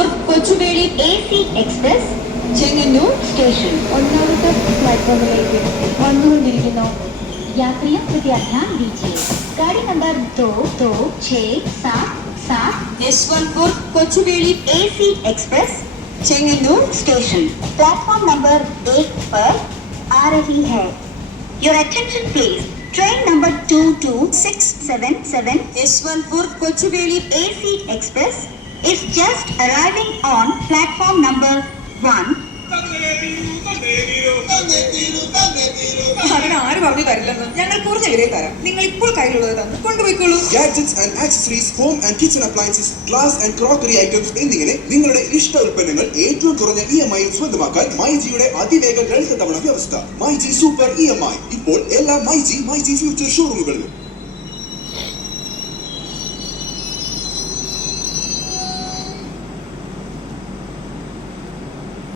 Yesvantpur Kochuveli AC express Chengannur station ഒന്നാമത്തെ പ്ലാറ്റ്ഫോമിലേക്ക് വന്നുകൊണ്ടിരിക്കുന്നു. यात्रियों कृपया ध्यान दीजिए. गाड़ी number 2267 Yesvantpur Kochuveli AC express Chengannur station platform number 1 पर आ रही है. Your attention please. Train number 22677 Yesvantpur Kochuveli AC express is just arriving on platform number 1. അങ്ങനെ ആര് പറഞ്ഞു തരില്ലെന്ന് ഞങ്ങൾ കുറഞ്ഞ വിലയിൽ തരാം. നിങ്ങൾ ഇപ്പോൾ കയ്യിലുള്ളത് തന്ന് കൊണ്ടുപോയിക്കോളൂ. Gadgets and accessories, home and kitchen appliances, glass and crockery items എന്നിങ്ങനെ നിങ്ങളുടെ ഇഷ്ട ഉൽപ്പന്നങ്ങൾ ഏറ്റവും കുറഞ്ഞ EMI സ്വന്തമാക്കാൻ മൈജിയുടെ അതിവേഗ ലളിത തവണ വ്യവസ്ഥ. മൈജി സൂപ്പർ EMI ഇപ്പോൾ എല്ലാ മൈജി ഫ്യൂച്ചർ ഷോറൂമുകളിലും.